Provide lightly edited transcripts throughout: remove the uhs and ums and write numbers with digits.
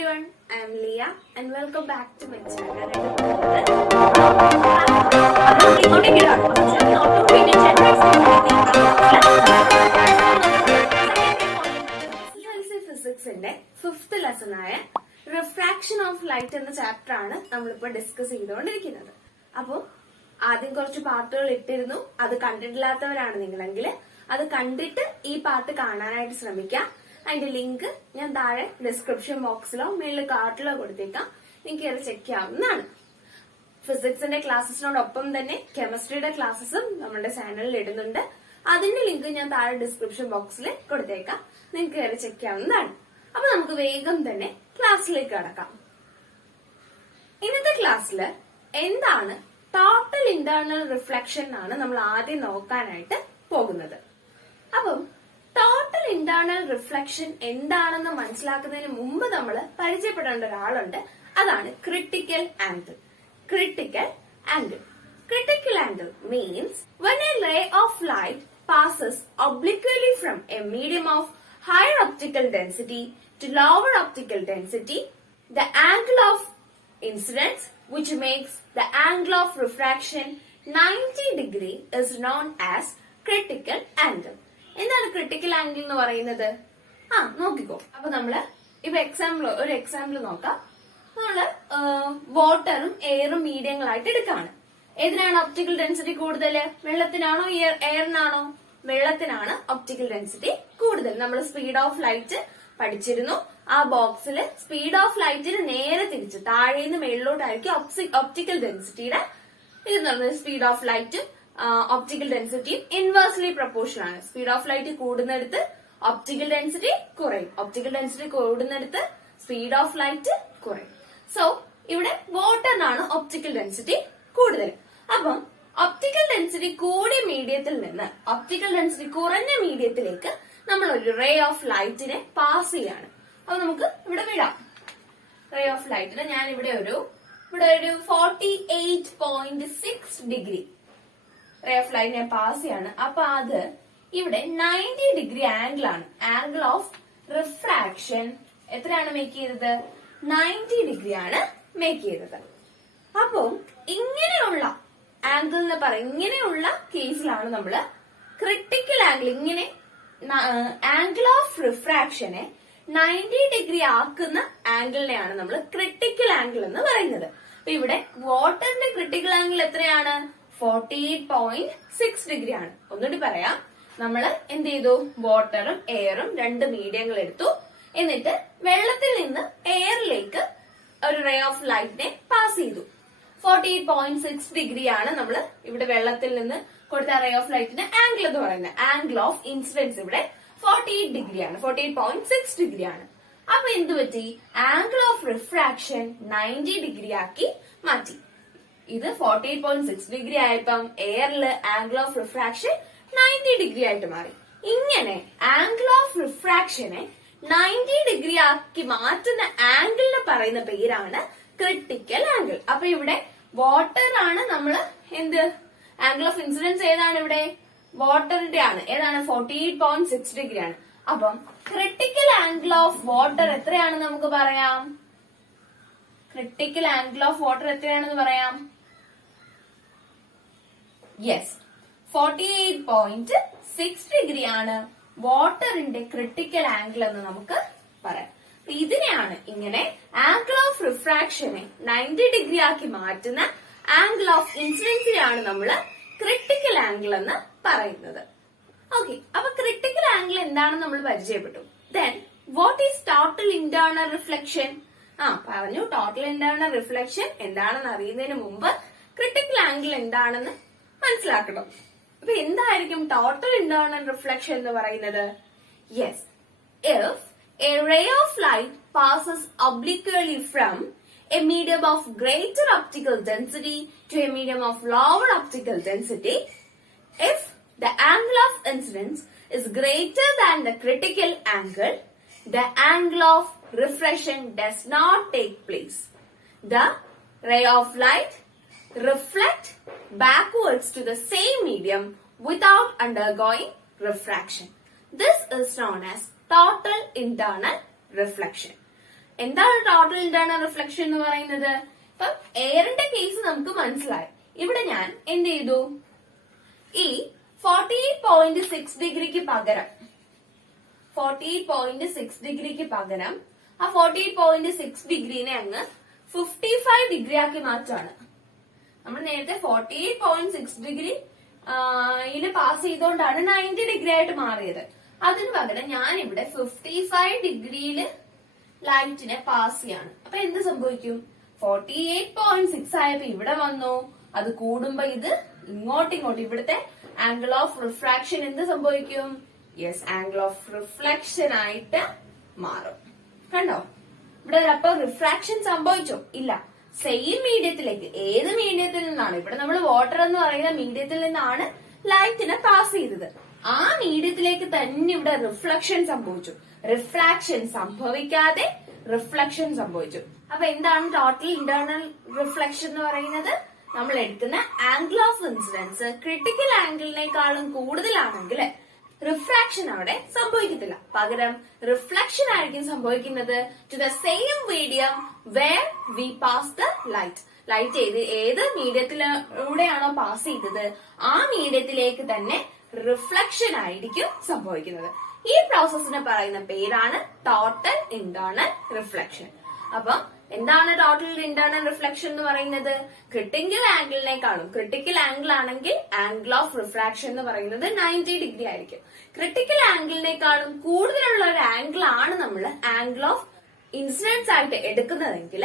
everyone, I am Leah and welcome back to my channel. SSLC Physics ന്റെ 5th lesson ആയ Refraction of Light എന്ന chapter ആണ് നമ്മളിപ്പോൾ discuss ചെയ്തുകൊണ്ടിരിക്കുന്നത്. അപ്പോൾ ആദ്യം കുറച്ച് പാർട്ടുകൾ ഇട്ടിരുന്നു. അത് കണ്ടിട്ടില്ലാത്തവരാണ് നിങ്ങളെങ്കിൽ അത് കണ്ടിട്ട് ഈ പാർട്ട് കാണാനായിട്ട് ശ്രമിക്കാം. അതിന്റെ ലിങ്ക് ഞാൻ താഴെ ഡിസ്ക്രിപ്ഷൻ ബോക്സിലോ മേളിൽ കാർട്ടിലോ കൊടുത്തേക്കാം. നിങ്ങൾക്ക് കയറി ചെക്ക് ചെയ്യാവുന്നതാണ്. ഫിസിക്സിന്റെ ക്ലാസ്സിനോടൊപ്പം തന്നെ കെമിസ്ട്രിയുടെ ക്ലാസ്സസും നമ്മുടെ ചാനലിൽ ഇടുന്നുണ്ട്. അതിന്റെ ലിങ്ക് ഞാൻ താഴെ ഡിസ്ക്രിപ്ഷൻ ബോക്സിൽ കൊടുത്തേക്കാം. നിങ്ങൾക്ക് കയറി ചെക്ക് ചെയ്യാവുന്നതാണ്. അപ്പൊ നമുക്ക് വേഗം തന്നെ ക്ലാസ്സിലേക്ക് കടക്കാം. ഇന്നത്തെ ക്ലാസ്സിൽ എന്താണ് ടോട്ടൽ ഇന്റേണൽ റിഫ്ലക്ഷൻ ആണ് നമ്മൾ ആദ്യം നോക്കാനായിട്ട് പോകുന്നത്. അപ്പം ടോട്ടൽ ഇന്റേണൽ റിഫ്ലക്ഷൻ എന്താണെന്ന് മനസ്സിലാക്കുന്നതിന് മുമ്പ് നമ്മൾ പരിചയപ്പെടേണ്ട ഒരാളുണ്ട്. അതാണ് critical angle. Critical angle. Critical angle means when a ray of light passes obliquely from a medium of higher optical density to lower optical density, the angle of incidence, which makes the angle of refraction 90 degree, is known as critical angle. എന്താണ് critical angle എന്ന് പറയുന്നത്? നോക്കിക്കോ. അപ്പൊ നമ്മള് ഇപ്പൊ ഒരു example നോക്കാം. നമ്മള് വാട്ടറും എയറും മീഡിയങ്ങളായിട്ട് എടുക്കാണ്. ഏതിനാണ് ഒപ്റ്റിക്കൽ ഡെൻസിറ്റി കൂടുതൽ? വെള്ളത്തിനാണോ എയറിനാണോ? വെള്ളത്തിനാണ് ഒപ്റ്റിക്കൽ ഡെൻസിറ്റി കൂടുതൽ. നമ്മൾ സ്പീഡ് ഓഫ് ലൈറ്റ് പഠിച്ചിരുന്നു. ആ ബോക്സിൽ സ്പീഡ് ഓഫ് ലൈറ്റിന് നേരെ തിരിച്ച് താഴേന്ന് മേളിലോട്ടായിരിക്കും ഒപ്റ്റിക്കൽ ഡെൻസിറ്റിയുടെ ഇത് പറയുന്നത്. സ്പീഡ് ഓഫ് ലൈറ്റ് ഒപ്റ്റിക്കൽ ഡെൻസിറ്റിയും ഇൻവേഴ്സ്ലി പ്രൊപ്പോർഷൻ ആണ്. സ്പീഡ് ഓഫ് ലൈറ്റ് കൂടുന്നിടത്ത് ഒപ്റ്റിക്കൽ ഡെൻസിറ്റി കുറയും. ഒപ്റ്റിക്കൽ ഡെൻസിറ്റി കൂടുന്നിടത്ത് സ്പീഡ് ഓഫ് ലൈറ്റ് കുറയും. സോ ഇവിടെ വാട്ടറിനാണ് ഒപ്റ്റിക്കൽ ഡെൻസിറ്റി കൂടുതൽ. അപ്പം ഒപ്റ്റിക്കൽ ഡെൻസിറ്റി കൂടിയ മീഡിയത്തിൽ നിന്ന് ഒപ്റ്റിക്കൽ ഡെൻസിറ്റി കുറഞ്ഞ മീഡിയത്തിലേക്ക് നമ്മൾ ഒരു റേ ഓഫ് ലൈറ്റിനെ പാസ് ചെയ്യാണ്. അപ്പൊ നമുക്ക് ഇവിടെ വിടാം. റേ ഓഫ് ലൈറ്റിന് ഞാൻ ഇവിടെ ഒരു 48.6 ഡിഗ്രി റേ ഓഫ് ലൈറ്റിനെ പാസ് ചെയ്യാണ്. അപ്പൊ അത് ഇവിടെ 90 ഡിഗ്രി ആംഗിൾ ആണ്. ആംഗിൾ ഓഫ് റിഫ്രാക്ഷൻ എത്രയാണ് മേക്ക് ചെയ്തത്? 90 ഡിഗ്രി ആണ് മേക്ക് ചെയ്തത്. അപ്പോ ഇങ്ങനെയുള്ള ആംഗിൾ എന്ന് പറയും. ഇങ്ങനെയുള്ള കേസിലാണ് നമ്മള് ക്രിട്ടിക്കൽ ആംഗിൾ, ഇങ്ങനെ ആംഗിൾ ഓഫ് റിഫ്രാക്ഷനെ 90 ഡിഗ്രി ആക്കുന്ന ആംഗിളിനെയാണ് നമ്മൾ ക്രിട്ടിക്കൽ ആംഗിൾ എന്ന് പറയുന്നത്. അപ്പൊ ഇവിടെ വാട്ടറിന്റെ ക്രിട്ടിക്കൽ ആംഗിൾ എത്രയാണ്? 48.6 ഡിഗ്രി ആണ്. ഒന്നുകൂടി പറയാം. നമ്മള് എന്ത് ചെയ്തു? വാട്ടറും എയറും രണ്ട് മീഡിയങ്ങൾ എടുത്തു. എന്നിട്ട് വെള്ളത്തിൽ നിന്ന് എയറിലേക്ക് ഒരു റേ ഓഫ് ലൈറ്റിനെ പാസ് ചെയ്തു. 48.6 ഡിഗ്രിയാണ് നമ്മൾ ഇവിടെ വെള്ളത്തിൽ നിന്ന് കൊടുത്ത റേ ഓഫ് ലൈറ്റിന്റെ ആംഗിൾ എന്ന് പറയുന്നത്. ആംഗിൾ ഓഫ് ഇൻസിഡൻസ് ഇവിടെ 48 ഡിഗ്രിയാണ്. 48.6 ഡിഗ്രിയാണ്. അപ്പൊ എന്ത് പറ്റി? ആംഗിൾ ഓഫ് റിഫ്രാക്ഷൻ 90 ഡിഗ്രി ആക്കി മാറ്റി. ഇത് 48.6 ഡിഗ്രി ആയപ്പം എയറില് ആംഗിൾ ഓഫ് റിഫ്രാക്ഷൻ 90 ഡിഗ്രി ആയിട്ട് മാറി. ഇങ്ങനെ ആംഗിൾ ഓഫ് റിഫ്രാക്ഷനെ 90 ഡിഗ്രി ആക്കി മാറ്റുന്ന ആംഗിളിന് പറയുന്ന പേരാണ് ക്രിട്ടിക്കൽ ആംഗിൾ. അപ്പൊ ഇവിടെ വാട്ടർ ആണ് നമ്മള് എന്ത് ആംഗിൾ ഓഫ് ഇൻസിഡൻസ് ഏതാണ്? ഇവിടെ വാട്ടറിന്റെ ആണ്. ഏതാണ്? 48.6 ഡിഗ്രി ആണ്. അപ്പം ക്രിട്ടിക്കൽ ആംഗിൾ ഓഫ് വാട്ടർ എത്രയാണെന്ന് നമുക്ക് പറയാം? ക്രിട്ടിക്കൽ ആംഗിൾ ഓഫ് വാട്ടർ എത്രയാണെന്ന് പറയാം? യെസ്, 48.6 ഡിഗ്രി ആണ് വാട്ടറിന്റെ ക്രിട്ടിക്കൽ ആംഗിൾ എന്ന് നമുക്ക് പറയാം. ഇതിനെയാണ് ഇങ്ങനെ ആംഗിൾ ഓഫ് റിഫ്രാക്ഷനെ 90 ഡിഗ്രി ആക്കി മാറ്റുന്ന ആംഗിൾ ഓഫ് ഇൻസിഡൻസിനെയാണ് നമ്മൾ ക്രിട്ടിക്കൽ ആംഗിൾ എന്ന് പറയുന്നത്. ഓക്കെ, അപ്പൊ ക്രിട്ടിക്കൽ ആംഗിൾ എന്താണെന്ന് നമ്മൾ പരിചയപ്പെട്ടു. Then what is total internal reflection? പറഞ്ഞു. ടോട്ടൽ ഇന്റേണൽ റിഫ്ലക്ഷൻ എന്താണെന്ന് അറിയുന്നതിന് മുമ്പ് ക്രിട്ടിക്കൽ ആംഗിൾ എന്താണെന്ന് മനസ്സിലാക്കണം. അപ്പൊ എന്തായിരിക്കും ടോട്ടൽ ഇന്റേണൽ റിഫ്ലക്ഷൻ എന്ന് പറയുന്നത്? Yes, if a ray of light passes obliquely from a medium of greater optical density to a medium of lower optical density, if the angle of incidence is greater than the critical angle, the angle of refraction does not take place. The ray of light reflect backwards to the same medium without undergoing refraction. This is known as total internal reflection. എന്താണ് total internal reflection എന്ന് പറയുന്നത്? ഇപ്പം എയറിന്റെ case നമുക്ക് മനസ്സിലായി. ഇവിടെ ഞാൻ എന്ത് ചെയ്തു, ഈ 48.6 ഡിഗ്രിക്ക് പകരം 48.6 ഡിഗ്രിക്ക് പകരം ആ 48.6 ഡിഗ്രീനെ അങ്ങ് 55 ഡിഗ്രി ആക്കി മാറ്റാണ്. നമ്മൾ നേരത്തെ 48.6 ഡിഗ്രി പാസ് ചെയ്തുകൊണ്ടാണ് 90 ഡിഗ്രി ആയിട്ട് മാറിയത്. അതിന് പകരം ഞാൻ ഇവിടെ 55 ഡിഗ്രിയിൽ ലൈറ്റിനെ പാസ് ചെയ്യാണ്. അപ്പൊ എന്ത് സംഭവിക്കും? 48.6 ആയപ്പോ ഇവിടെ വന്നു, അത് കൂടുമ്പോ ഇത് ഇങ്ങോട്ടിങ്ങോട്ട് ഇവിടുത്തെ ആംഗിൾ ഓഫ് റിഫ്രാക്ഷൻ എന്ത് സംഭവിക്കും? യെസ്, ആംഗിൾ ഓഫ് റിഫ്ലക്ഷൻ ആയിട്ട് മാറും. കണ്ടോ? ഇവിടെ അപ്പൊ റിഫ്രാക്ഷൻ സംഭവിച്ചോ? ഇല്ല. സെയിം മീഡിയത്തിലേക്ക്, ഏത് മീഡിയത്തിൽ നിന്നാണ്? ഇവിടെ നമ്മൾ വാട്ടർ എന്ന് പറയുന്ന മീഡിയത്തിൽ നിന്നാണ് ലൈറ്റിനെ പാസ് ചെയ്തത്. ആ മീഡിയത്തിലേക്ക് തന്നെ ഇവിടെ റിഫ്ലക്ഷൻ സംഭവിച്ചു. റിഫ്രാക്ഷൻ സംഭവിക്കാതെ റിഫ്ലക്ഷൻ സംഭവിച്ചു. അപ്പൊ എന്താണ് ടോട്ടൽ ഇന്റേണൽ റിഫ്ലക്ഷൻ എന്ന് പറയുന്നത്? നമ്മൾ എടുക്കുന്ന ആംഗിൾ ഓഫ് ഇൻസിഡൻസ് ക്രിട്ടിക്കൽ ആംഗിളിനേക്കാളും കൂടുതലാണെങ്കിൽ റിഫ്രാക്ഷൻ അവിടെ സംഭവിക്കത്തില്ല. പകരം റിഫ്ലക്ഷൻ ആയിരിക്കും സംഭവിക്കുന്നത് to the same medium where we pass the light. Light ഏത് മീഡിയത്തിലൂടെയാണോ പാസ് ചെയ്തത് ആ മീഡിയത്തിലേക്ക് തന്നെ റിഫ്ലക്ഷൻ ആയിരിക്കും സംഭവിക്കുന്നത്. ഈ പ്രോസസ്സിന് പറയുന്ന പേരാണ് ടോട്ടൽ ഇന്റേണൽ റിഫ്ലക്ഷൻ. അപ്പൊ എന്താണ് ടോട്ടൽ ഇന്റേണൽ റിഫ്ലക്ഷൻ എന്ന് പറയുന്നത്? ക്രിട്ടിക്കൽ ആംഗിളിനേക്കാളും, ക്രിട്ടിക്കൽ ആംഗിൾ ആണെങ്കിൽ ആംഗിൾ ഓഫ് റിഫ്രാക്ഷൻ എന്ന് പറയുന്നത് 90 ഡിഗ്രി ആയിരിക്കും. ക്രിട്ടിക്കൽ ആംഗിളിനേക്കാളും കൂടുതലുള്ള ഒരു ആംഗിൾ ആണ് നമ്മൾ ആംഗിൾ ഓഫ് ഇൻസിഡൻസ് ആയിട്ട് എടുക്കുന്നതെങ്കിൽ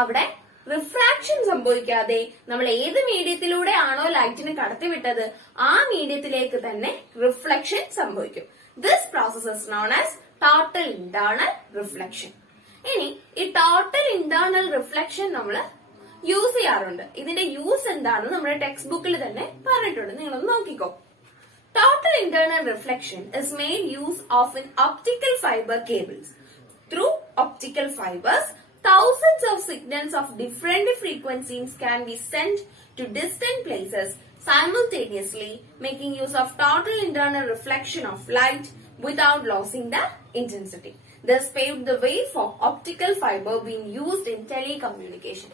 അവിടെ റിഫ്രാക്ഷൻ സംഭവിക്കാതെ നമ്മൾ ഏത് മീഡിയത്തിലൂടെ ആണോ ലൈറ്റിനെ കടത്തിവിട്ടത് ആ മീഡിയത്തിലേക്ക് തന്നെ റിഫ്ലക്ഷൻ സംഭവിക്കും. This process is known as total internal reflection. ഇനി ഈ ടോട്ടൽ ഇന്റേണൽ റിഫ്ലക്ഷൻ നമ്മൾ യൂസ് ചെയ്യാറുണ്ട്. ഇതിന്റെ യൂസ് എന്താണെന്ന് നമ്മുടെ ടെക്സ്റ്റ് ബുക്കിൽ തന്നെ പറഞ്ഞിട്ടുണ്ട്. നിങ്ങളൊന്ന് നോക്കിക്കോ. Total internal reflection is made use of in optical fibre cables. Through optical fibres thousands of signals of different frequencies can be sent to distant places simultaneously, making use of total internal reflection of light without losing the intensity. This paved the way for optical fiber being used in telecommunication.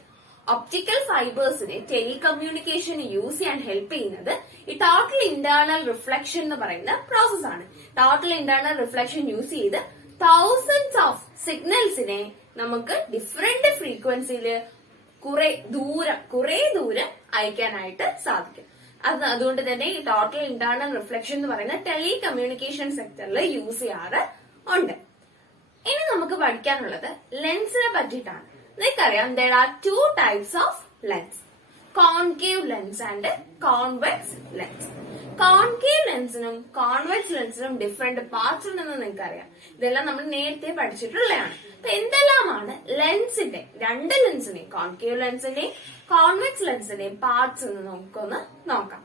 Optical ഫൈബേഴ്സിനെ ടെലികമ്മ്യൂണിക്കേഷന് use ചെയ്യാൻ help ചെയ്യുന്നത് ഈ total internal reflection എന്ന് പറയുന്ന പ്രോസസ്സാണ്. Total internal reflection use ചെയ്ത് thousands of സിഗ്നൽസിനെ നമുക്ക് ഡിഫറെന്റ് ഫ്രീക്വൻസിയിൽ കുറെ ദൂരം അയക്കാനായിട്ട് സാധിക്കും. അതുകൊണ്ട് തന്നെ ഈ ടോട്ടൽ ഇന്റേണൽ റിഫ്ലക്ഷൻ എന്ന് പറയുന്ന ടെലികമ്മ്യൂണിക്കേഷൻ സെക്ടറിൽ യൂസ് ചെയ്യാറ് ഉണ്ട്. ഇനി നമുക്ക് പഠിക്കാനുള്ളത് ലെൻസിനെ പറ്റിയിട്ടാണ്. നിങ്ങൾക്കറിയാം there are two types of lens, concave lens and convex lens. Concave ലെൻസിനും കോൺവെക്സ് ലെൻസിനും ഡിഫറെന്റ് പാർട്സ് ഉണ്ടെന്ന് നിങ്ങൾക്കറിയാം. ഇതെല്ലാം നമ്മൾ നേരത്തെ പഠിച്ചിട്ടുള്ളതാണ്. അപ്പൊ എന്തെല്ലാമാണ് ലെൻസിന്റെ, രണ്ട് ലെൻസിന്റെയും, കോൺകേവ് ലെൻസിന്റെയും കോൺവെക്സ് ലെൻസിന്റെയും പാർട്സ് എന്ന് നമുക്കൊന്ന് നോക്കാം.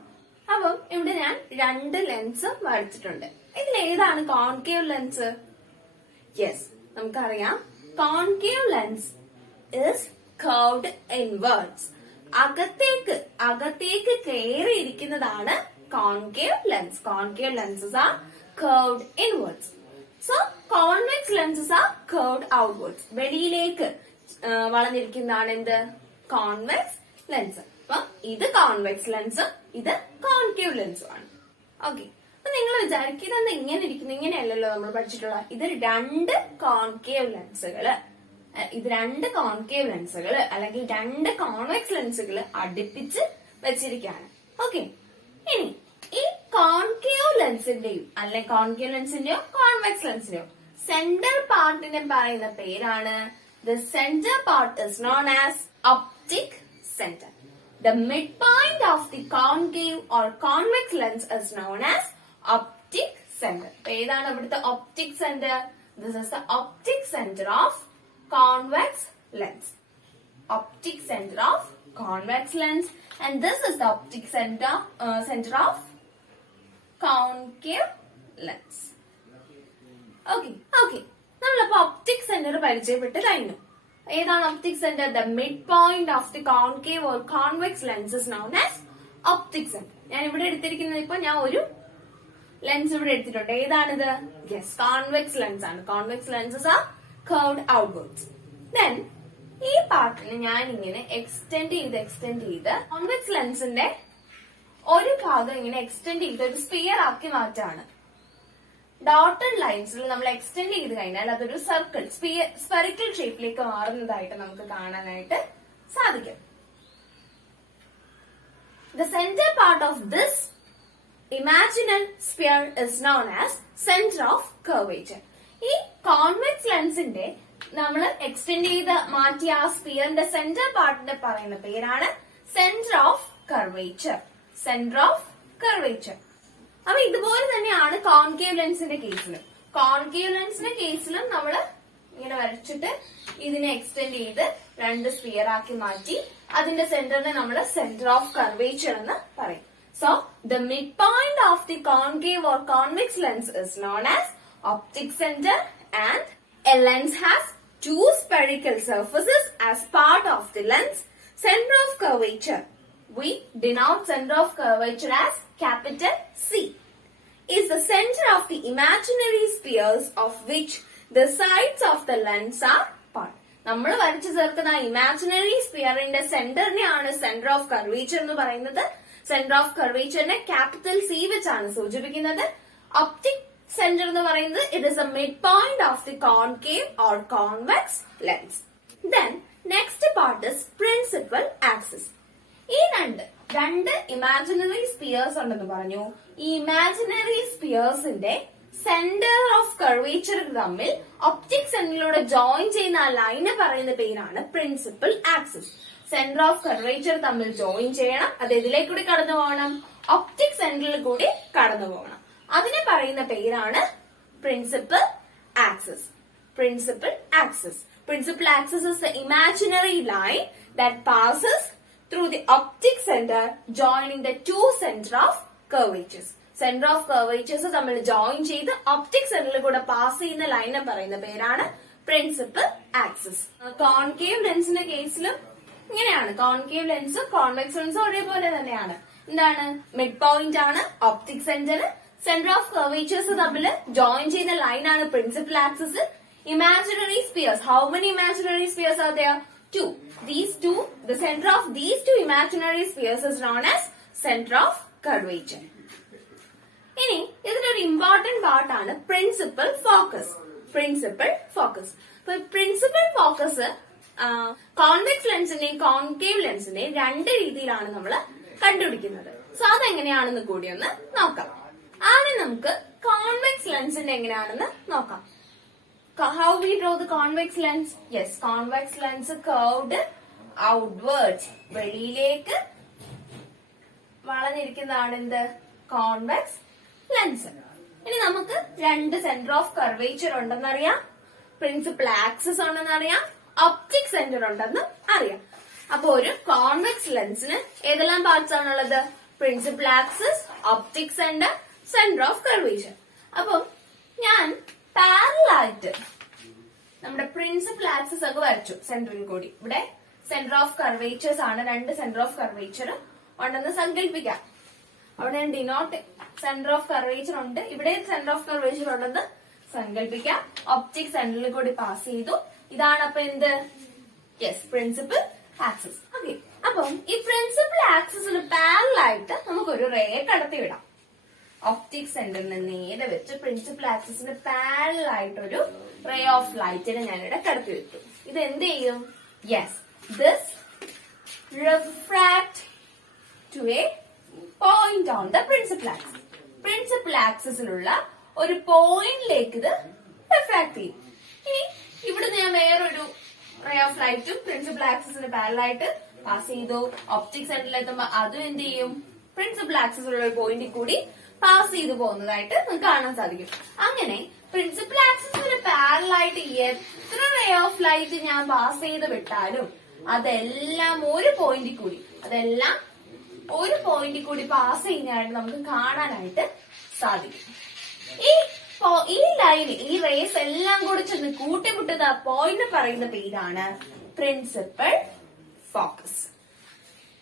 അപ്പം ഇവിടെ ഞാൻ രണ്ട് ലെൻസ് വരച്ചിട്ടുണ്ട്. ഇതിലേതാണ് കോൺകേവ് ലെൻസ്? യെസ്, നമുക്കറിയാം concave lens is curved inwards. അകത്തേക്ക് കയറിയിരിക്കുന്നതാണ് concave lens. Concave lenses are curved inwards. So convex lenses are curved outwards. വെളിയിലേക്ക് വളഞ്ഞിരിക്കുന്നതാണ് എന്ത്? convex lens. അപ്പൊ ഇത് convex lens, ഇത് concave lens ആണ്. ഓക്കെ, അപ്പൊ നിങ്ങൾ വിചാരിക്കുന്നത് ഇങ്ങനെ ഇരിക്കുന്നു, ഇങ്ങനെയല്ലല്ലോ നമ്മൾ പഠിച്ചിട്ടുള്ള. ഇത് രണ്ട് കോൺകേവ് ലെൻസുകള്, അല്ലെങ്കിൽ രണ്ട് കോൺവെക്സ് ലെൻസുകൾ അടുപ്പിച്ച് വെച്ചിരിക്കുകയാണ്. ഓക്കെ, ഇനി ഈ കോൺകേവ് ലെൻസിന്റെയും അല്ലെങ്കിൽ കോൺകേവ് ലെൻസിന്റെയോ കോൺവെക്സ് ലെൻസിന്റെയോ സെന്റർ പാർട്ടിനെ പറയുന്ന പേരാണ് the center part is known as optic center. The midpoint of the concave or convex lens is known as optic center. ഏതാണ് ഇവിടുത്തെ optic center? This is the optic center of convex lens. Optic center of convex lens, and this is the optic center of concave lens. Okay. നമ്മളിപ്പോ optic centre പരിചയപ്പെട്ട് കഴിഞ്ഞു. ഏതാണ് optic centre? The mid point of the concave or convex lens is known as optic centre. ഞാൻ ഇവിടെ എടുത്തിരിക്കുന്നത്, ഇപ്പൊ ഞാൻ ഒരു ലെൻസ് ഇവിടെ എടുത്തിട്ടുണ്ട്. ഏതാണിത്? യെസ്, കോൺവെക്സ് ലെൻസ് ആണ്. Convex lenses are curved outwards. Then ഈ പാർട്ടിൽ ഞാൻ ഇങ്ങനെ എക്സ്റ്റെൻഡ് ചെയ്ത് കോൺവെക്സ് ലെൻസിന്റെ ഒരു ഭാഗം ഇങ്ങനെ എക്സ്റ്റെൻഡ് ചെയ്ത് ഒരു സ്പിയർ ആക്കി മാറ്റാണ്. ഡോട്ടഡ് ലൈൻസിൽ നമ്മൾ എക്സ്റ്റെൻഡ് ചെയ്ത് കഴിഞ്ഞാൽ അതൊരു സർക്കിൾ സ്പെറിക്കൽ ഷേപ്പിലേക്ക് മാറുന്നതായിട്ട് നമുക്ക് കാണാനായിട്ട് സാധിക്കും. The center part of this imaginary sphere is known as center of curvature. ഈ കോൺവെക്സ് ലെൻസിന്റെ നമ്മൾ എക്സ്റ്റെൻഡ് ചെയ്ത് മാറ്റിയ ആ സ്പിയറിന്റെ സെന്റർ പാർട്ടിന്റെ പറയുന്ന പേരാണ് centre of curvature. Centre of curvature. അപ്പൊ ഇതുപോലെ തന്നെയാണ് കോൺകേവ് ലെൻസിന്റെ കേസിലും. കോൺകേവ് ലെൻസിന്റെ കേസിലും നമ്മൾ ഇങ്ങനെ വരച്ചിട്ട് ഇതിനെ എക്സ്റ്റെൻഡ് ചെയ്ത് രണ്ട് സ്പിയർ ആക്കി മാറ്റി അതിന്റെ സെന്ററിനെ നമ്മൾ സെന്റർ ഓഫ് കർവേച്ചർ എന്ന് പറയും. So the mid point of the concave or convex lens is known as optic center, and a lens has two spherical surfaces as part of the lens. Center of curvature, we denote center of curvature as capital C, is the center of the imaginary spheres of which the sides of the lens are part. നമ്മൾ വരച്ചു ചേർക്കുന്ന imaginary സ്പിയറിന്റെ സെന്ററിനെയാണ് centre of curvature എന്ന് പറയുന്നത്. Centre of കർവേച്ചറിനെ capital C വെച്ചാണ് സൂചിപ്പിക്കുന്നത്. Optic centre എന്ന് പറയുന്നത് it is A mid point of the concave or convex lens. Then next part is principal axis. ഈ രണ്ട് ഇമാജിനറി സ്പിയേഴ്സ് ഉണ്ടെന്ന് പറഞ്ഞു. ഈ ഇമാജിനറി സ്പിയേഴ്സിന്റെ സെന്റർ ഓഫ് കർവേച്ചർ തമ്മിൽ ഒപ്റ്റിക് സെന്ററിലൂടെ ജോയിൻ ചെയ്യുന്ന ആ ലൈന് പറയുന്ന പേരാണ് principal axis. Centre of curvature തമ്മിൽ ജോയിൻ ചെയ്യണം. അത് ഇതിലേക്കൂടി കടന്നു പോകണം, ഒപ്റ്റിക് സെന്ററിൽ കൂടി കടന്നു പോകണം. അതിനെ പറയുന്ന പേരാണ് principal axis. Principal axis. Principal axis is the imaginary line that passes through the optic center joining the two center of curvatures. Center of curvatures നമ്മൾ join ചെയ്ത് optic center കൂടെ പാസ് ചെയ്യുന്ന ലൈനെ പറയുന്ന പേരാണ് പ്രിൻസിപ്പൽ ആക്സിസ്. കോൺകേവ് ലെൻസിന്റെ കേസിലും ഇങ്ങനെയാണ്. Concave ലെൻസും convex ലെൻസും ഒരേപോലെ തന്നെയാണ്. എന്താണ്? മിഡ് പോയിന്റ് ആണ് ഒപ്റ്റിക് സെന്റർ. സെന്റർ ഓഫ് കർവേച്ചേഴ്സ് തമ്മിൽ ജോയിൻ ചെയ്യുന്ന ലൈനാണ് principal axis. Imaginary spheres. How many imaginary spheres are there? Two. The center of these two imaginary spheres is known as center of curvature. ഇനി ഇതിലൊരു important പാർട്ടാണ് principal focus. Principal focus. Principal focus convex ലെൻസിന്റെയും concave ലെൻസിന്റെയും രണ്ട് രീതിയിലാണ് നമ്മൾ കണ്ടുപിടിക്കുന്നത്. So അതെങ്ങനെയാണെന്ന് കൂടി ഒന്ന് നോക്കാം. ആദ്യം നമുക്ക് കോൺവെക്സ് ലെൻസിന്റെ എങ്ങനെയാണെന്ന് നോക്കാം. How we draw the convex lens? Yes, convex lens curved outwards. വെളിയിലേക്ക് വളഞ്ഞിരിക്കുന്നതാണ് എന്ത്? Convex lens. ഇനി നമുക്ക് രണ്ട് സെന്റർ ഓഫ് കർവേച്ചർ ഉണ്ടെന്നറിയാം, പ്രിൻസിപ്പൽ ആക്സിസ് ഉണ്ടെന്നറിയാം, ഒപ്റ്റിക് സെന്റർ ഉണ്ടെന്ന് അറിയാം. അപ്പൊ ഒരു കോൺവെക്സ് ലെൻസിന് ഏതെല്ലാം പാർട്സ് ആണുള്ളത്? Principal axis, optic centre, centre of curvature. അപ്പം ഞാൻ പാരലായിട്ട് നമ്മുടെ പ്രിൻസിപ്പൽ ആക്സിസ് ഒക്കെ വരച്ചു സെന്ററിൽ കൂടി. ഇവിടെ സെന്റർ ഓഫ് കർവേച്ചേഴ്സ് ആണ്. രണ്ട് സെന്റർ ഓഫ് കർവേച്ചർ ഉണ്ടെന്ന് സങ്കല്പിക്കാം. അവിടെ ഞാൻ ഡിനോട്ട് സെന്റർ ഓഫ് കർവേച്ചർ ഉണ്ട്, ഇവിടെ സെന്റർ ഓഫ് കർവേച്ചർ ഉണ്ടെന്ന് സങ്കല്പിക്കാം. ഒപ്റ്റിക് സെന്ററിൽ കൂടി പാസ് ചെയ്തു. ഇതാണ് അപ്പൊ എന്ത്? Yes, principal axis. ഓക്കെ, അപ്പം ഈ പ്രിൻസിപ്പൽ ആക്സിസിന് പാരലായിട്ട് നമുക്കൊരു റേ കടത്തി വിടാം. ഒപ്റ്റിക് സെന്ററിന് നേരെ വെച്ച് പ്രിൻസിപ്പൽ ആക്സിസിന് പാരലായിട്ടൊരു റേ ഓഫ് ലൈറ്റിനെ ഞാനിവിടെ കടത്തി വെച്ചു. ഇത് എന്ത് ചെയ്യും? Yes, this refract to a point on the principal axis. Principal ആക്സിസിലുള്ള ഒരു പോയിന്റിലേക്ക് ഇത് റിഫ്രാക്ട് ചെയ്യും. ഇനി ഇവിടെ ഞാൻ വേറൊരു റേ ഓഫ് ലൈറ്റും പ്രിൻസിപ്പൽ ആക്സിസിന് പാരലായിട്ട് പാസ് ചെയ്തു. ഒപ്റ്റിക് സെന്ററിൽ എത്തുമ്പോൾ അതും എന്ത് ചെയ്യും? പ്രിൻസിപ്പൽ ആക്സിസിലുള്ള ഒരു പോയിന്റിൽ കൂടി പാസ് ചെയ്തു പോകുന്നതായിട്ട് നമുക്ക് കാണാൻ സാധിക്കും. അങ്ങനെ പ്രിൻസിപ്പൽ ആക്സിസിന് പാരലായിട്ട് എത്ര റേ ഓഫ് ലൈറ്റ് ഞാൻ പാസ് ചെയ്ത് വിട്ടാലും അതെല്ലാം ഒരു പോയിന്റിൽ കൂടി പാസ് ചെയ്യുന്നതായിട്ട് നമുക്ക് കാണാനായിട്ട് സാധിക്കും. ഈ ലൈന്, ഈ റേസ് എല്ലാം കൂടി ചെന്ന് കൂട്ടിമുട്ടുന്ന പോയിന്റ് പറയുന്ന പേരാണ് principal focus.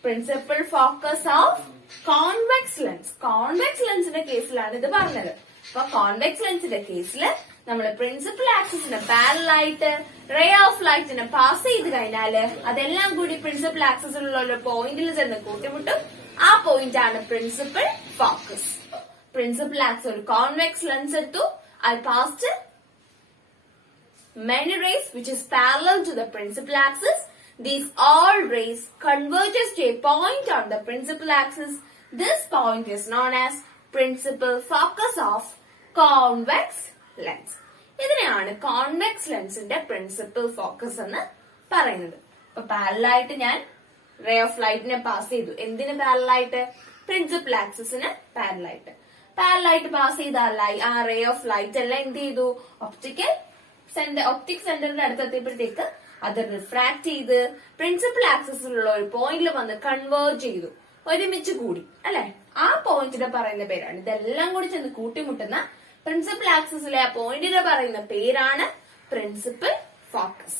Principal focus of convex lens. Convex ലെൻസിന്റെ കേസിലാണ് ഇത് പറഞ്ഞത്. അപ്പൊ കോൺവെക്സ് ലെൻസിന്റെ കേസിൽ നമ്മള് പ്രിൻസിപ്പൽ ആക്സിസിന് പാരലൽ ആയിട്ട് റേ ഓഫ് ലൈറ്റിനെ പാസ് ചെയ്ത് കഴിഞ്ഞാല് അതെല്ലാം കൂടി പ്രിൻസിപ്പൽ ആക്സിസിലുള്ള ഒരു പോയിന്റിൽ ചെന്ന് കൂട്ടിമുട്ടും. ആ പോയിന്റ് ആണ് പ്രിൻസിപ്പൽ ഫോക്കസ്. പ്രിൻസിപ്പൽ ആക്സിസ് ഒരു കോൺവെക്സ് ലെൻസ് എടുത്തു. I passed many rays which is parallel to the principal axis. These all rays converges to a point on the principal axis. This point is known as principal focus of convex lens. ഇതിനെയാണ് convex ലെൻസിന്റെ principal focus എന്ന് പറയുന്നത്. ഇപ്പൊ പാരലായിട്ട് ഞാൻ ray of ലൈറ്റിനെ pass ചെയ്തു. എന്തിന് പാരലായിട്ട്? പ്രിൻസിപ്പൽ ആക്സിസിന് പാരലായിട്ട്. പാരലായിട്ട് പാസ് ചെയ്ത ആ റേ ഓഫ് ലൈറ്റ് എല്ലാം എന്ത് ചെയ്തു? ഒപ്റ്റിക് സെന്ററിന്റെ അടുത്തെത്തിയപ്പോഴത്തേക്ക് അത് റിഫ്രാക്ട് ചെയ്ത് പ്രിൻസിപ്പൽ ആക്സിസിലുള്ള ഒരു പോയിന്റിൽ വന്ന് കൺവേർജ് ചെയ്തു, ഒരുമിച്ച് കൂടി അല്ലെ. ആ പോയിന്റിനെ പറയുന്ന പേരാണ്, ഇതെല്ലാം കൂടി ചെന്ന് കൂട്ടിമുട്ടുന്ന പ്രിൻസിപ്പൽ ആക്സിസിലെ ആ പോയിന്റിനെ പറയുന്ന പേരാണ് പ്രിൻസിപ്പൽ ഫോക്കസ്.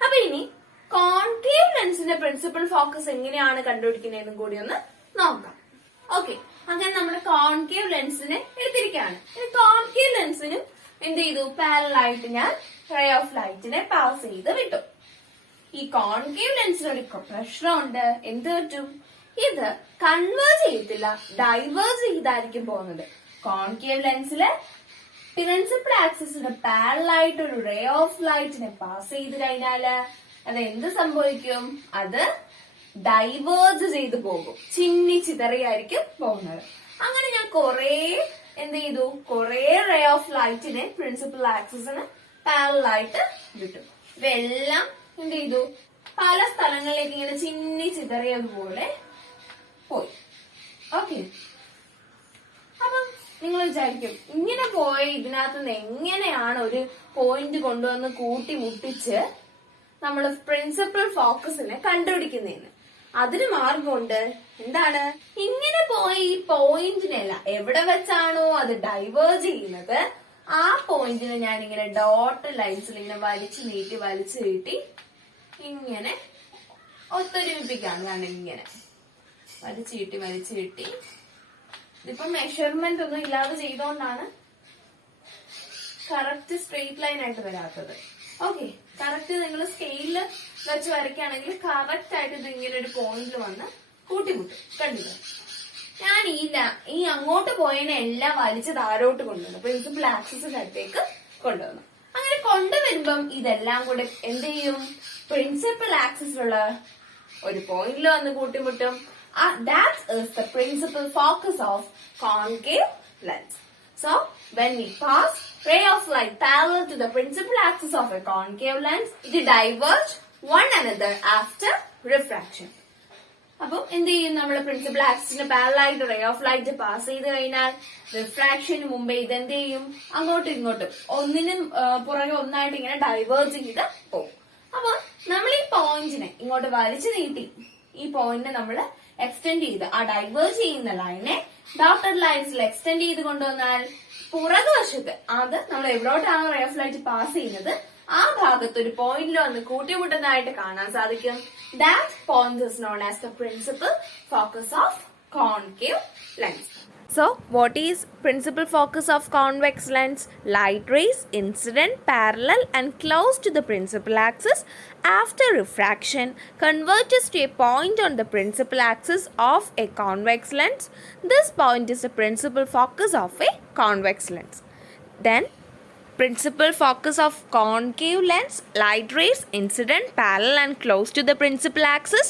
അപ്പൊ ഇനി കോൺകേവ് ലെൻസിന്റെ പ്രിൻസിപ്പൽ ഫോക്കസ് എങ്ങനെയാണ് കണ്ടുപിടിക്കുന്നതെന്നും കൂടി ഒന്ന് നോക്കാം. ഓക്കെ, അങ്ങനെ നമ്മൾ കോൺകേവ് ലെൻസിനെ എടുത്തിരിക്കുകയാണ്. കോൺകേവ് ലെൻസിനും എന്ത് ചെയ്തു? പാരലായിട്ട് ഞാൻ റേ ഓഫ് ലൈറ്റിനെ പാസ് ചെയ്ത് വിട്ടു. ഈ കോൺകേവ് ലെൻസിനൊരു പ്രശ്നമുണ്ട്. എന്ത് പറ്റും? ഇത് കൺവേർജ് ചെയ്യത്തില്ല, ഡൈവേർജ് ചെയ്തായിരിക്കും പോകുന്നത്. കോൺകേവ് ലെൻസില് പ്രിൻസിപ്പൽ ആക്സിസിന് പാരലായിട്ട് ഒരു റേ ഓഫ് ലൈറ്റിനെ പാസ് ചെയ്ത് കഴിഞ്ഞാല് അത് എന്ത് സംഭവിക്കും? അത് ഡൈവേർജ് ചെയ്ത് പോകും, ചിന്നി ചിതറിയായിരിക്കും പോകുന്നത്. അങ്ങനെ ഞാൻ എന്ത് ചെയ്തു? കുറെ റേ ഓഫ് ലൈറ്റിനെ പ്രിൻസിപ്പൽ ആക്സിസിന് പാരലായിട്ട് വിട്ടു. ഇവയെല്ലാം എന്ത് ചെയ്തു? പല സ്ഥലങ്ങളിലേക്ക് ഇങ്ങനെ ചിന്നി ചിതറിയതുപോലെ പോയി. ഓക്കെ, അപ്പം നിങ്ങൾ വിചാരിക്കും ഇങ്ങനെ പോയ ഇതിനകത്തുനിന്ന് എങ്ങനെയാണ് ഒരു പോയിന്റ് കൊണ്ടുവന്ന് കൂട്ടിമുട്ടിച്ച് നമ്മൾ പ്രിൻസിപ്പൽ ഫോക്കസിനെ കണ്ടുപിടിക്കുന്നതെന്ന്. അതിന് മാർഗമുണ്ട്. എന്താണ്? ഇങ്ങനെ പോയ ഈ പോയിന്റിനല്ല, എവിടെ വെച്ചാണോ അത് ഡൈവേർജ് ചെയ്യുന്നത് ആ പോയിന്റിനെ ഞാൻ ഇങ്ങനെ ഡോട്ട് ലൈൻസിൽ ഇങ്ങനെ വലിച്ചു നീട്ടി ഇങ്ങനെ ഒത്തൊരുമിപ്പിക്കാണ്. കാരണം ഇങ്ങനെ വലിച്ചു കിട്ടി. ഇതിപ്പോ മെഷർമെന്റ് ഒന്നും ഇല്ലാതെ ചെയ്തോണ്ടാണ് കറക്റ്റ് സ്ട്രെയിറ്റ് ലൈൻ ആയിട്ട് വരാത്തത്. ഓക്കെ, കറക്റ്റ് നിങ്ങൾ സ്കെയിലില് വെച്ച് വരയ്ക്കുകയാണെങ്കിൽ കറക്റ്റ് ആയിട്ട് ഇത് ഇങ്ങനെ ഒരു പോയിന്റിൽ വന്ന് കൂട്ടിമുട്ടും. കണ്ടില്ല? ഞാൻ ഈ അങ്ങോട്ട് പോയതിനെ എല്ലാം വലിച്ച് താഴോട്ട് കൊണ്ടുവന്നു, പ്രിൻസിപ്പൽ ആക്സിസിന്റെ അടുത്തേക്ക് കൊണ്ടുവന്നു. അങ്ങനെ കൊണ്ടുവരുമ്പം ഇതെല്ലാം കൂടെ എന്ത് ചെയ്യും? പ്രിൻസിപ്പൽ ആക്സിസിലുള്ള ഒരു പോയിന്റിൽ വന്ന് കൂട്ടിമുട്ടും. That is the principal focus of concave lens. So, when we pass ray of light parallel to the principal axis of a concave lens, it diverge one another after refraction. അപ്പം എന്ത് ചെയ്യും? നമ്മൾ principal ആക്സിസിന് പാരലായിട്ട് ray of light pass ചെയ്ത് കഴിഞ്ഞാൽ റിഫ്രാക്ഷന് മുമ്പേ ഇതെന്ത് ചെയ്യും? അങ്ങോട്ടും ഇങ്ങോട്ടും ഒന്നിനും പുറകെ ഒന്നായിട്ട് ഇങ്ങനെ ഡൈവേർജ് ചെയ്ത് പോകും. അപ്പൊ നമ്മൾ ഈ പോയിന്റിനെ ഇങ്ങോട്ട് വലിച്ചു നീട്ടി ഈ പോയിന്റിനെ നമ്മൾ എക്സ്റ്റെൻഡ് ചെയ്ത് ആ ഡൈവേർജ് ചെയ്യുന്ന ലൈനെ ഡോട്ടഡ് ലൈൻസിൽ എക്സ്റ്റെൻഡ് ചെയ്ത് കൊണ്ടുവന്നാൽ പുറകുവശത്ത് അത് നമ്മൾ എവിടോട്ടാണ് റേ ഓഫ് ലൈറ്റ് പാസ് ചെയ്യുന്നത് ആ ഭാഗത്ത് ഒരു പോയിന്റിൽ വന്ന് കൂട്ടിമുട്ടുന്നതായിട്ട് കാണാൻ സാധിക്കും. That point is known as the principal focus of concave lens. So, what is principal focus of convex lens? Light rays incident, parallel and close to the principal axis after refraction converges to a point on the principal axis of a convex lens. This point is the principal focus of a convex lens. Then, principal focus of concave lens, light rays incident, parallel and close to the principal axis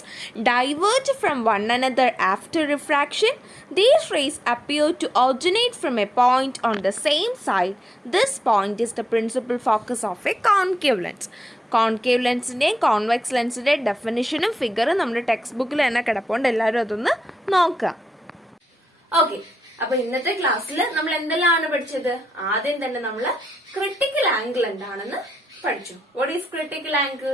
diverge from one another after refraction. These rays appear to originate from a point on the same side. This point is the principal focus of a concave lens. Concave ലെൻസിന്റെയും convex ലെൻസിന്റെയും ഡെഫിനിഷനും ഫിഗറും നമ്മുടെ text ബുക്കിൽ തന്നെ കിടപ്പുണ്ട്. എല്ലാവരും അതൊന്ന് നോക്കുക. ഓക്കെ, അപ്പൊ ഇന്നത്തെ ക്ലാസ്സിൽ നമ്മൾ എന്തെല്ലാമാണ് പഠിച്ചത്? ആദ്യം തന്നെ നമ്മൾ ക്രിട്ടിക്കൽ ആംഗിൾ എന്താണെന്ന് പഠിച്ചു. What is critical angle?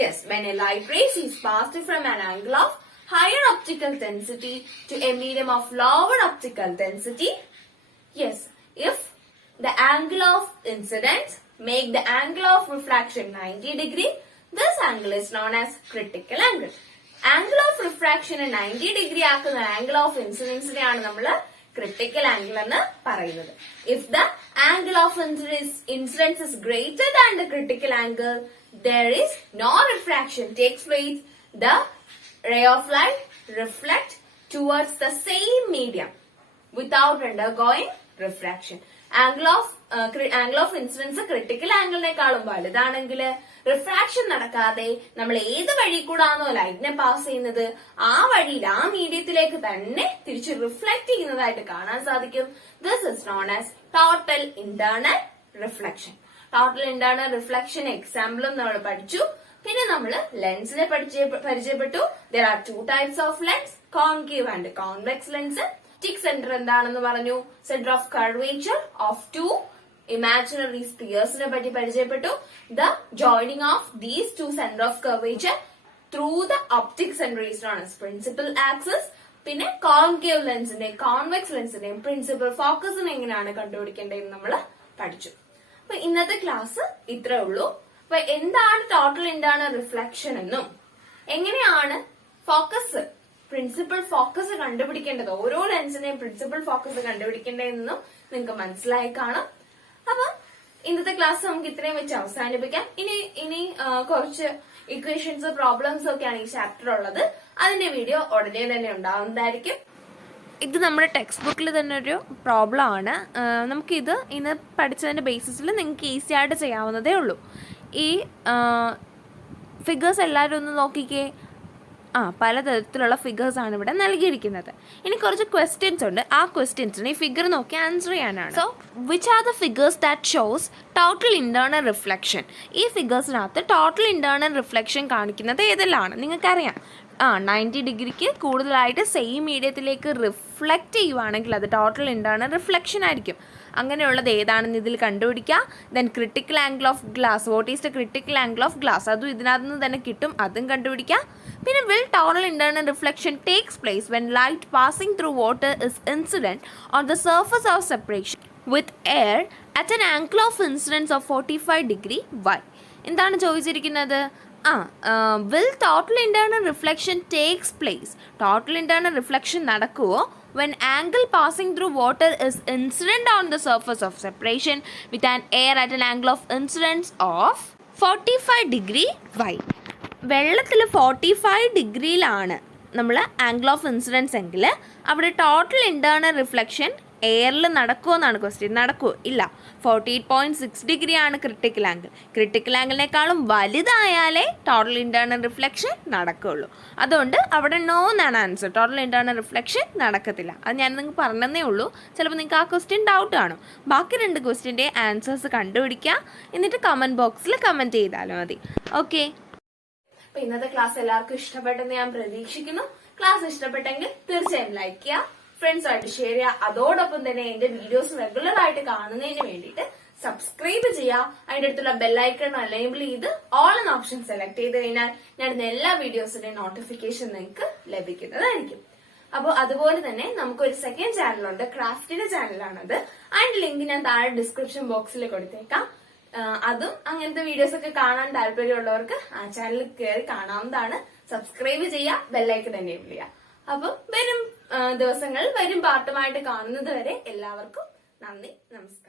Yes, when A light rays is passed from an angle of higher optical density to a medium of lower optical density. Yes, if the angle of incidence make the angle of refraction 90 degree, this angle is known as critical angle. Angle of refraction 90 degree ആക്കുന്ന angle of incidence നെയാണ് നമ്മൾ critical angle എന്ന് പറയുന്നത്. If the angle of incidents is greater than the critical angle, there is no refraction takes place. The ray of light reflect towards the same medium without undergoing refraction. Angle of incidence critical ആംഗിളിനേക്കാളും വലുതാണെങ്കിൽ refraction നടക്കാതെ നമ്മൾ ഏത് വഴി കൂടാണോ ലൈറ്റിനെ pass ചെയ്യുന്നത് ആ വഴിയിൽ ആ മീഡിയത്തിലേക്ക് തന്നെ തിരിച്ച് റിഫ്ലക്ട് ചെയ്യുന്നതായിട്ട് കാണാൻ സാധിക്കും. This is known as total internal reflection. Total internal reflection എക്സാമ്പിളും നമ്മൾ പഠിച്ചു. പിന്നെ നമ്മൾ ലെൻസിനെ പരിചയപ്പെട്ടു. There are 2 types of lens, concave and convex lens. Optic centre എന്താണെന്ന് പറഞ്ഞു. Centre of curvature of 2 imaginary സ്പിയേഴ്സിനെ പറ്റി പരിചയപ്പെട്ടു. The joining of these 2 centre of curvature through the optic centre is known as principal axis. പിന്നെ concave ലെൻസിന്റെയും convex ലെൻസിന്റെയും principal ഫോക്കസിനെ എങ്ങനെയാണ് കണ്ടുപിടിക്കേണ്ടതെന്ന് നമ്മൾ പഠിച്ചു. അപ്പൊ ഇന്നത്തെ ക്ലാസ് ഇത്രേ ഉള്ളൂ. അപ്പൊ എന്താണ് ടോട്ടൽ ഇന്റേണൽ റിഫ്ലക്ഷൻ എന്നും എങ്ങനെയാണ് ഫോക്കസ് പ്രിൻസിപ്പൽ ഫോക്കസ് കണ്ടുപിടിക്കേണ്ടത്, ഓരോ ലെൻസിന്റെയും പ്രിൻസിപ്പൽ ഫോക്കസ് കണ്ടുപിടിക്കേണ്ടതെന്നും നിങ്ങൾക്ക് മനസ്സിലായി കാണാം. അപ്പൊ ഇന്നത്തെ ക്ലാസ് നമുക്ക് ഇത്രയും വെച്ച് അവസാനിപ്പിക്കാം. ഇനി കുറച്ച് ഇക്വേഷൻസ് പ്രോബ്ലംസ് ഒക്കെയാണ് ഈ ചാപ്റ്റർ ഉള്ളത്. അതിന്റെ വീഡിയോ ഉടനെ തന്നെ ഉണ്ടാവുന്നതായിരിക്കും. ഇത് നമ്മുടെ ടെക്സ്റ്റ് ബുക്കിൽ തന്നെ ഒരു പ്രോബ്ലം ആണ്. നമുക്കിത് ഇന്ന് പഠിച്ചതിന്റെ ബേസിസിൽ നിങ്ങൾക്ക് ഈസി ആയിട്ട് ചെയ്യാവുന്നതേ ഉള്ളൂ. ഈ ഫിഗേഴ്സ് എല്ലാവരും ഒന്ന് നോക്കിക്കേ. പലതരത്തിലുള്ള ഫിഗേഴ്സ് ആണ് ഇവിടെ നൽകിയിരിക്കുന്നത്. ഇനി കുറച്ച് ക്വസ്റ്റ്യൻസ് ഉണ്ട്. ആ ക്വസ്റ്റ്യൻസിന് ഈ ഫിഗർ നോക്കി ആൻസർ ചെയ്യാനാണ്. So which are the figures that shows total internal reflection? ഈ ഫിഗേഴ്സിനകത്ത് ടോട്ടൽ ഇന്റേണൽ റിഫ്ലക്ഷൻ കാണിക്കുന്നത് ഏതെല്ലാം നിങ്ങൾക്കറിയാം. 90 ഡിഗ്രിക്ക് കൂടുതലായിട്ട് സെയിം മീഡിയത്തിലേക്ക് റിഫ്ലക്റ്റ് ചെയ്യുവാണെങ്കിൽ അത് ടോട്ടൽ ഇന്റേണൽ റിഫ്ലക്ഷൻ ആയിരിക്കും. അങ്ങനെയുള്ളത് ഏതാണെന്ന് ഇതിൽ കണ്ടുപിടിക്കുക. Then critical angle of glass, what is the critical angle of glass, അതും ഇതിനകത്ത് നിന്ന് തന്നെ കിട്ടും, അതും കണ്ടുപിടിക്കുക. പിന്നെ will total internal reflection takes place when light passing through water is incident on the surface of separation with air at an angle of incidence of 45 degree. Why? എന്താണ് ചോദിച്ചിരിക്കുന്നത്? will total internal reflection takes place, total internal reflection നടക്കുമോ when angle passing through water is incident on the surface of separation with an air at an angle of incidence of 45 degree. Why? വെള്ളത്തിൽ 45 ഡിഗ്രിയിലാണ് നമ്മൾ angle of incidents എങ്കിൽ അവിടെ total internal reflection എയറിൽ നടക്കുമോ എന്നാണ് question. നടക്കുമോ? ഇല്ല. 48.6 ഡിഗ്രിയാണ് ക്രിട്ടിക്കൽ ആംഗിൾ. ക്രിട്ടിക്കൽ ആംഗിളിനേക്കാളും വലുതായാലേ ടോട്ടൽ ഇന്റേണൽ റിഫ്ലക്ഷൻ നടക്കുകയുള്ളൂ. അതുകൊണ്ട് അവിടെ നോ എന്നാണ് ആൻസർ. ടോട്ടൽ ഇന്റേണൽ റിഫ്ലക്ഷൻ നടക്കത്തില്ല. അത് ഞാൻ നിങ്ങൾക്ക് പറഞ്ഞതേ ഉള്ളൂ. ചിലപ്പോൾ നിങ്ങൾക്ക് ആ ക്വസ്റ്റ്യൻ ഡൗട്ട് കാണും. ബാക്കി 2 ക്വസ്റ്റ്യൻ്റെ ആൻസേഴ്സ് കണ്ടുപിടിക്കുക. എന്നിട്ട് കമൻറ്റ് ബോക്സിൽ കമൻറ്റ് ചെയ്താലും മതി. ഓക്കെ. അപ്പൊ ഇന്നത്തെ ക്ലാസ് എല്ലാവർക്കും ഇഷ്ടപ്പെട്ടെന്ന് ഞാൻ പ്രതീക്ഷിക്കുന്നു. ക്ലാസ് ഇഷ്ടപ്പെട്ടെങ്കിൽ തീർച്ചയായും ലൈക്ക് ചെയ്യുക, ഫ്രണ്ട്സുമായിട്ട് ഷെയർ ചെയ്യുക. അതോടൊപ്പം തന്നെ എന്റെ വീഡിയോസ് റെഗുലർ ആയിട്ട് കാണുന്നതിന് വേണ്ടിയിട്ട് സബ്സ്ക്രൈബ് ചെയ്യുക. അതിന്റെ അടുത്തുള്ള ബെല്ലൈക്കൺ എനേബിൾ ചെയ്ത് ഓൾ എന്ന ഓപ്ഷൻ സെലക്ട് ചെയ്ത് കഴിഞ്ഞാൽ ഞാൻ എല്ലാ വീഡിയോസിന്റെയും നോട്ടിഫിക്കേഷൻ നിങ്ങൾക്ക് ലഭിക്കുന്നതായിരിക്കും. അപ്പോൾ അതുപോലെ തന്നെ നമുക്കൊരു സെക്കൻഡ് ചാനലുണ്ട്, ക്രാഫ്റ്റിന്റെ ചാനലാണത്. അതിന്റെ ലിങ്ക് ഞാൻ താഴെ ഡിസ്ക്രിപ്ഷൻ ബോക്സിൽ കൊടുത്തേക്കാം. അതും അങ്ങനത്തെ വീഡിയോസ് ഒക്കെ കാണാൻ താല്പര്യമുള്ളവർക്ക് ആ ചാനൽ കയറി കാണാവുന്നതാണ്. സബ്സ്ക്രൈബ് ചെയ്യുക, ബെല്ലൈക്കൺ എനേബിൾ ചെയ്യുക. അപ്പം വരും ദിവസങ്ങളിൽ വരും പാർട്ടുമായിട്ട് കാണുന്നത് വരെ എല്ലാവർക്കും നന്ദി, നമസ്കാരം.